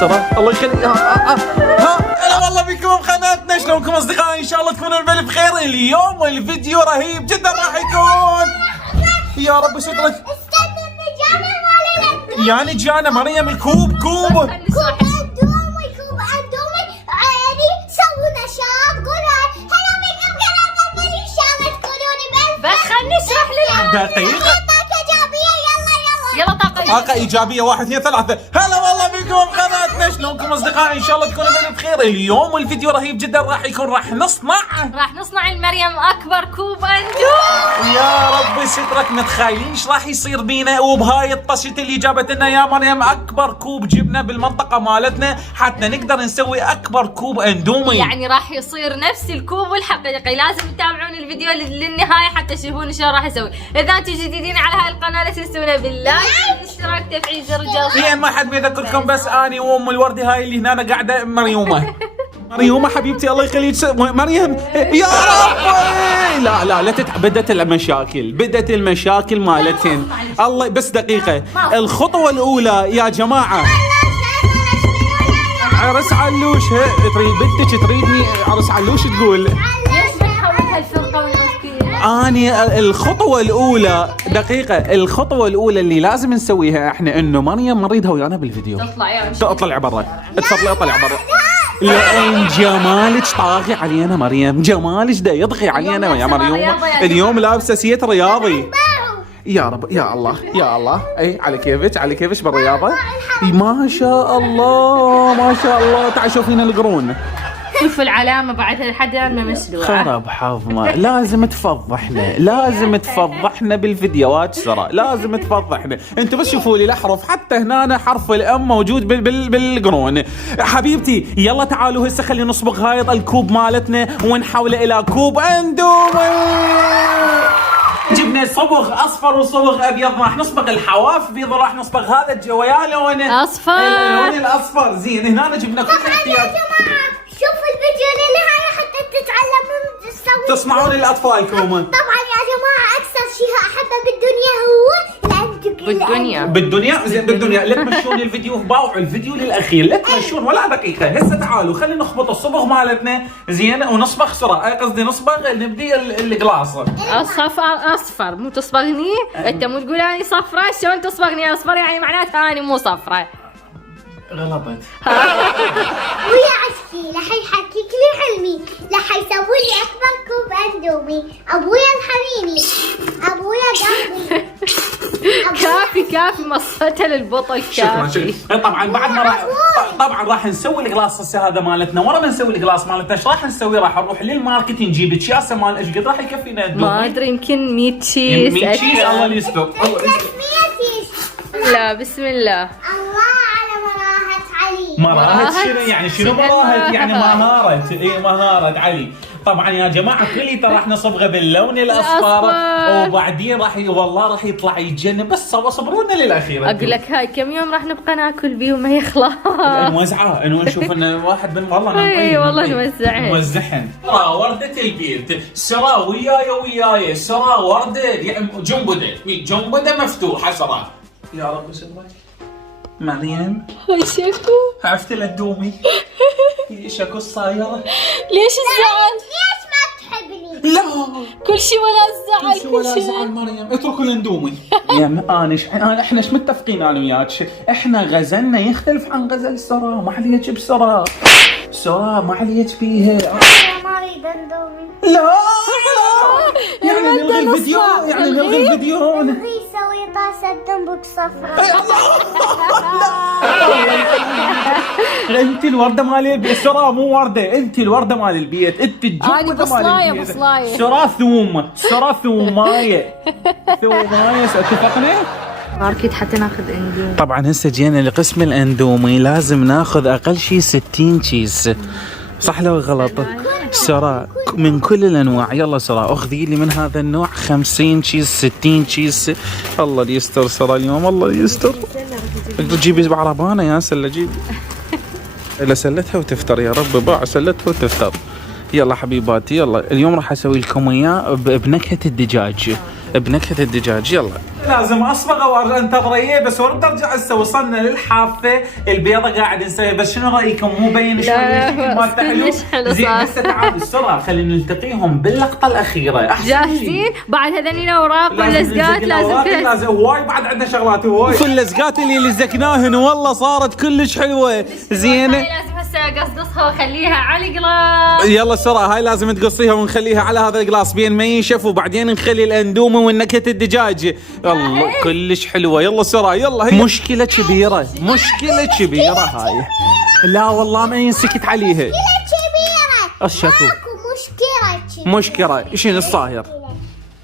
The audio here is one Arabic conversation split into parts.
سرى الله يخليك. هلا والله بكم بقناتنا، شلونكم اصدقائي؟ ان شاء الله تكونوا البال بخير. اليوم الفيديو رهيب جدا راح يكون. يا رب سترك. يعني جانا مريم الكوب كوب اندومي كوب اندومي عيني سووا نشاط قولوا هلا بكم قناتنا ان شاء الله تكونوني بس خلني اشرح لك دقيقة. طاقة ايجابية. يلا طاقة إيجابية 1 2 3. هلا والله بكم بقناتنا، شلونكم أصدقائي؟ إن شاء الله تكونوا بالي بخير. اليوم الفيديو رهيب جدا راح يكون. راح نصنع المريم اكبر كوب اندومي. يا رب سترك. متخيلين ايش راح يصير بينا وبهاي الطشة اللي جابت لنا يا مريم؟ أكبر كوب جبنا بالمنطقة مالتنا حتى نقدر نسوي أكبر كوب أندومي. يعني راح يصير نفس الكوب الحقيقي. لازم تتابعون الفيديو للنهاية حتى تشوفون شلون راح اسوي. إذا انتم جديدين على هاي القناة لا تنسونا باللايك والاشتراك تفعيل زر الجرس. يعني ما حد بيذكركم بس اني وام الوردة هاي اللي هنا قاعده مريومه. مريومه حبيبتي الله يخليك مريم. يا رب لا بدت المشاكل مالتهن. الله بس دقيقه. الخطوه الاولى يا جماعه عرس علوش. بنتك تريدني عرس علوش تقول ليش بنحول هالفرقة ونعوف؟ اني الخطوه الاولى دقيقه. الخطوه الاولى اللي لازم نسويها احنا انه مريم نريدها ويانا بالفيديو. اطلع برا. تفضلي اطلع برا. لان جمالك طاغي علينا مريم. جمالك دا يضغي علينا يا مريم. اليوم لابسه سيت رياضي. يا رب يا الله يا الله. اي على كيفك بالرياضه. ما شاء الله تعال شوفينا القرون. شوف العلامة بعد لحد الآن ما مسلوعة. خرب حظنا. لازم تفضحنا بالفيديوهات سرى. لازم تفضحنا. انتوا بس شوفوا لي الاحرف حتى هنا حرف الام موجود بالقرون. حبيبتي يلا تعالوا هسه خلينا نصبغ هاي الكوب مالتنا ونحوله الى كوب اندومي. جبنا صبغ اصفر وصبغ ابيض. راح نصبغ الحواف بيض. راح نصبغ هذا الجويا لون اصفر. اللون الاصفر. زين هنا جبنا كل الاحتياج. شوفوا الفيديو للنهاية حتى تتعلمون تسوون تسمعون لاطفالكم. طبعا يا جماعة أكثر شيء أحبه بالدنيا هو بالدنيا زين بالدنيا. لا تمشون الفيديو في باوع الفيديو للاخير. لا تمشون ولا دقيقة. هسه تعالوا خلينا نخبط الصبغ مالتنا زين ونصبغ سرعة. قصدي نصبغ نبدي القلاص. اصفر مو تصبغني. انت مو تقول اني صفرة. شلون تصبغني اصفر؟ يعني معناتها اني مو صفرة. غلطت. ويا عشكي لح يحكيك لي حلمي. لح يسوي لي اكبر كوب اندومي. ابويا الحبيبي ابويا قلبي. كافي مصتها للبطل. كافي. طبعا بعد ما راح نسوي القلاص هسه هذا مالتنا. ورا ما نسوي القلاص مالتنا ايش راح نسوي؟ راح نروح للماركت نجيب الكياسه مال ايش قد راح يكفينا الدومي؟ ما ادري يمكن 100 شيس. 100 شيس. الله يستر. لا بسم الله. الله على مراهة علي. مراهة شنو يعني؟ شنو مراهة يعني؟ مهارة علي. طبعا يا جماعه كليته راح نصبغه باللون الاصفر. وبعدين راح يطلع يتجنن. بس صبرونا للاخير. اقول لك هاي كم يوم راح نبقى ناكل بيه وما يخلص. موزعه انه نشوف انه واحد من والله اي والله نوزعهن. وردة البيت سرا وياي سرا ورده يعني جنبده مفتوحه سرا. يا رب سترك. مريم شكو عرفت الاندومي. شكو الصايره. ليش الزعل؟ ليش ما تحبني؟ لا كل شيء ولا الزعل. كل شيء مريم. اتركوا الاندومي. احنا ايش متفقين انا وياك؟ احنا غزلنا يختلف عن غزل سرا. ما عليك بسرا. سرا ما عليك فيها. ما اريد اندومي. لا يعني نلغي الفيديو. نلغي سوي طاسة دنبك صفراء. انت الورده مال البيت. سرا مو ورده. انت الورده مال البيت. انت الجوده مال البيت. سرا ثومايه. اتفقنا؟ ماركت حتى ناخذ اندومي. طبعا هسه جينا لقسم الاندومي. لازم ناخذ اقل شيء 60 كيس. صح لو غلط؟ سرا من كل الانواع. يلا سرا اخذي لي من هذا النوع 50 كيس 60 كيس. الله يستر سرا اليوم. الله يستر. جيبي بعربانه يا سله. جيبي الا سلتها وتفتر. يا رب باع سلتها وتفتر. يلا حبيباتي يلا اليوم راح اسوي لكم اياه بنكهه الدجاج. بنكهة الدجاج. يلا لازم اصبغ وارجع انتظر بس ورد ارجع هسه وصلنا للحافه البيضه قاعد نسويها. بس شنو رايكم؟ مو بين شوي الشكل مالته حلو زين. هسه تعالوا بسرعه خلينا نلتقيهم باللقطه الاخيره. جاهزين؟ بعد هذني الاوراق واللزقات لازم هواي بعد عندنا شغلات هواي. اللزقات اللي لزقناهن والله صارت كلش حلوه زينه. لازم هسه اقصقصها واخليها على القلاص. يلا سرعه هاي لازم تقصيها ونخليها على هذا القلاص بين ما ينشف وبعدين نخلي الاندومه ونكهه الدجاج. الله كلش حلوه. يلا سرعه يلا. هي مشكله كبيره هاي. لا والله ما ينسكت عليها. مشكلة كبيرة. الشكو مشكله شنو الصاير؟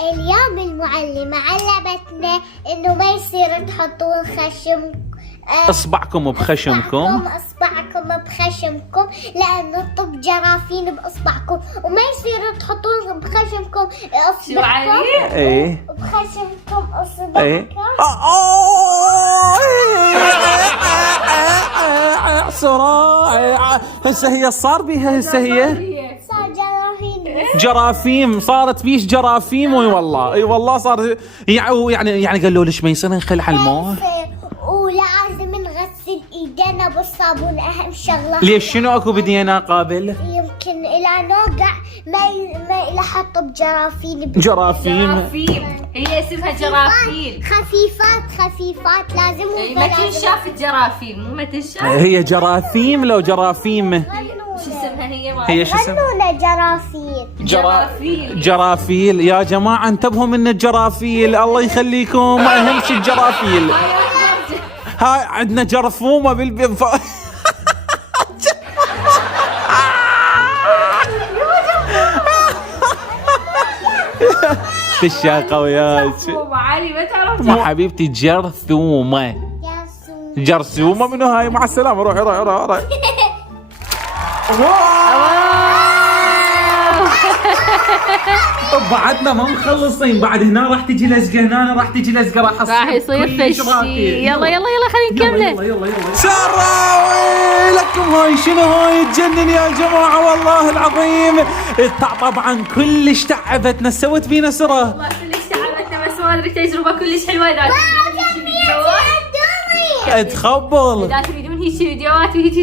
اليوم المعلمة علمتنا انه ما يصير تحطون خشم اصبعكم بخشمكم لانه طب جراثيم باصبعكم وما يصير تحطون بخشمكم اصبعكم. ايه بخشمكم اصبعكم. صراحة هسه هي صار بيها صار جراثيم صارت بيش جراثيم. والله اي والله صار يعني قالوا ليش ما يصير نخلع الماء ولازم نغسل ايدينا بالصابون اهم شغله. ليش شنو اكو بدينا قابل؟ يمكن الى نوقع ما يلحق بجراثيم. جراثيم هي اسمها جراثيم. خفيفات لازم ما تنشاف الجراثيم مو ما تنشاف. هي جراثيم لو جراثيم شو اسمها هي شو اسمها؟ جرافيل. يا جماعه انتبهوا من الجرافيل الله يخليكم. اهم شيء الجرافيل. هاي عندنا جرثومه بالبيض. الشاقه وياك علي ما تعرف. مو حبيبتي جرثومه منو هاي؟ مع السلامه. روحي. بعدنا ما مخلصين. بعد هنا راح تجي لزقه هنا راح تجي لزقه راح يصير فشي. يلا خلينا نكمله. يلا سراوي لكم. هاي شنو هاي تجنن يا جماعه والله العظيم. طبعا كلش تعبتنا سوت بينا سرا. والله كلش تعبتنا بس ما ادري تجربه كلش حلوه. تخبل اذا تريدون هيك فيديوهات وهيك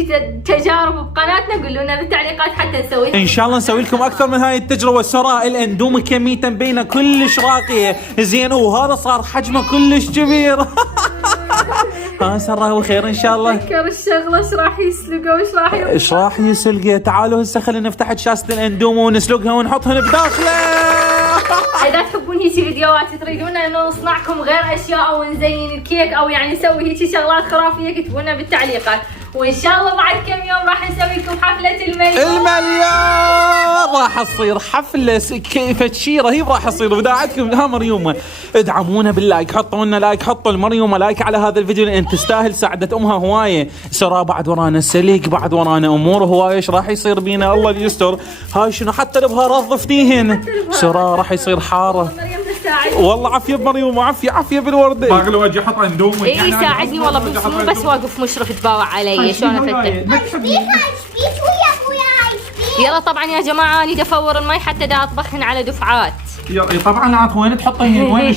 تجارب بقناتنا قولوا لنا بالتعليقات حتى نسويها ان شاء الله. نسوي لكم اكثر من هاي التجربه. سراء الاندومه كميه بينه كلش راقيه زين وهذا صار حجمه كلش كبير. ها سراء وخير ان شاء الله. تذكر الشغله ايش راح يسلقوا ايش راح يسلقوا. تعالوا هسه خلينا نفتح شاسه الاندومه ونسلقها ونحطها بداخله. اذا تحبون هيك فيديوهات تريدون انه نصنعكم غير اشياء او نزين الكيك او يعني نسوي هيك شغلات خرافيه كتبوا لنا بالتعليقات. وان شاء الله بعد كم يوم راح نسوي لكم حفله المليون. راح تصير حفله كيف شيء رهيب راح يصير. وداعتكم ها مريومه ادعمونا باللايك. حطوا لنا لايك. حطوا المريومه لايك على هذا الفيديو لان تستاهل. ساعدت امها هوايه. سرا بعد ورانا سليك بعد ورانا امور هوايه. ايش راح يصير بينا الله يستر. هاي شنو حتى البهارات ضفتيهن. سرا راح يصير حاره. والله عافيه بمريومه عافيه بالورده. باقي له اجي احط اندومه. اي ساعدني والله مو بس واقف مشرف تباوع علي شلون افتح. يلا طبعا يا جماعه اني افور المي حتى دا اطبخن على دفعات. طبعا عاد وين تحطيهم وين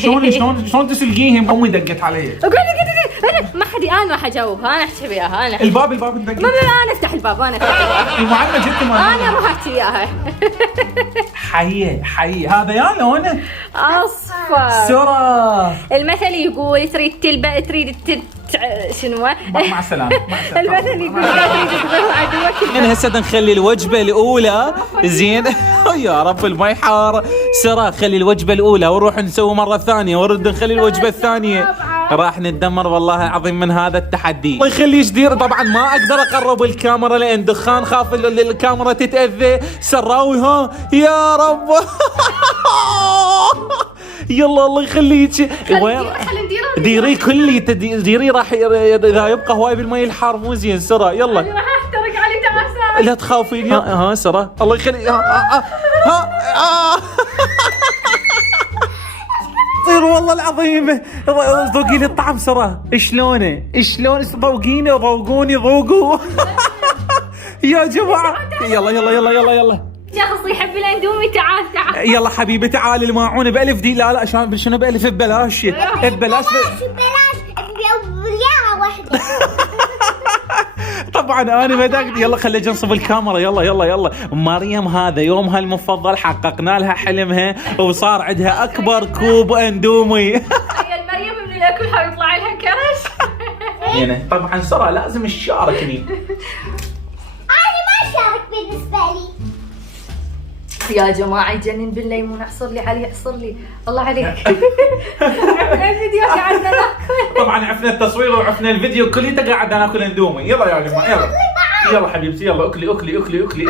شلون تسلقيهم. امي دقت علي. انا ما حد انا راح اجاوب. انا احكي وياها. انا الباب ندق. ما انا افتح الباب. انا المعلمه جت انا ما احكي وياها. حي هذا يا لونه اصفر. سرى المثل يقول تريد شنو مع السلامه. المثل يقول لا تريد تغير عدوك. انا هسه نخلي الوجبه الاولى زين. يا رب المي حار. سرى خلي الوجبه الاولى ونروح نسوي مره ثانيه ونرد نخلي الوجبه الثانيه. راح نتدمر والله العظيم من هذا التحدي. الله يخليك دير. طبعا ما اقدر اقرب الكاميرا لان دخان خاف الكاميرا تتاذى. سراوي ها يا رب. يلا الله يخليك. ديري كلي ديري راح اذا يبقى هواي بالمي الحار مو زين. سرى يلا. راح احترق علي تعسى. لا تخافين. ها سرى الله يخليك. طير والله العظيم. ذوقي لي الطعم سرى. شلونه ذوقوني ذوقوا. يا جماعه يلا شخص يحب الاندومي تعال تعال. يلا حبيبي تعال الماعون ب1000 دي. لا شنو ب1000؟ ببلاش ببلاش. بلاش ريالة واحدة. طبعا انا بدك. يلا خلي نصب الكاميرا. يلا مريم هذا يومها المفضل، حققنا لها حلمها وصار عندها اكبر كوب اندومي. تخيل مريم من الاكل حيطلع لها كرش. هنا طبعا سرى لازم تشاركني. أنا ما شارك بالنسبة لي. يا جماعة يجنن بالليمون، اعصر لي عليه اعصر لي الله عليك. الفيديو قعدنا ناكل. طبعا عفنا التصوير وعفنا الفيديو كليته قاعد ناكل اندومي. يلا يا جماعه يلا حبيبتي يلا اكلي.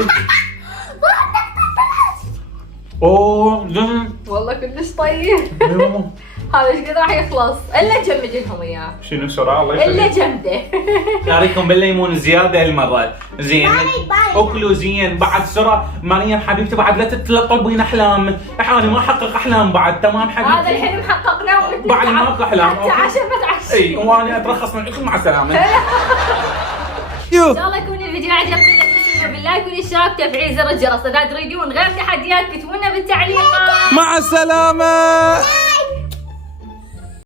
اوه والله كلش طيب. هذا ايش قد راح يخلص الا جمد لهم اياه. شنو سرعه الله الا يخليك. جمده. ناريكم بالليمون زياده هالمره. زين اكلوا زين بعد سرعه. مريم حبيبتي بعد لا تطلبين احلام. انا ما احقق احلام بعد. تمام حبيبتي. هذا الحلم حققناه بعد ما اكو احلام. حتى عشان ما تعشى. اي وانا اترخص من عندكم. مع السلامه. ان شاء الله يكون الفيديو عجبكم. لا تنسوا باللايك والاشتراك وتفعيل زر الجرس. اذا تريدون غير تحديات كتبوا لنا بالتعليقات. مع السلامه.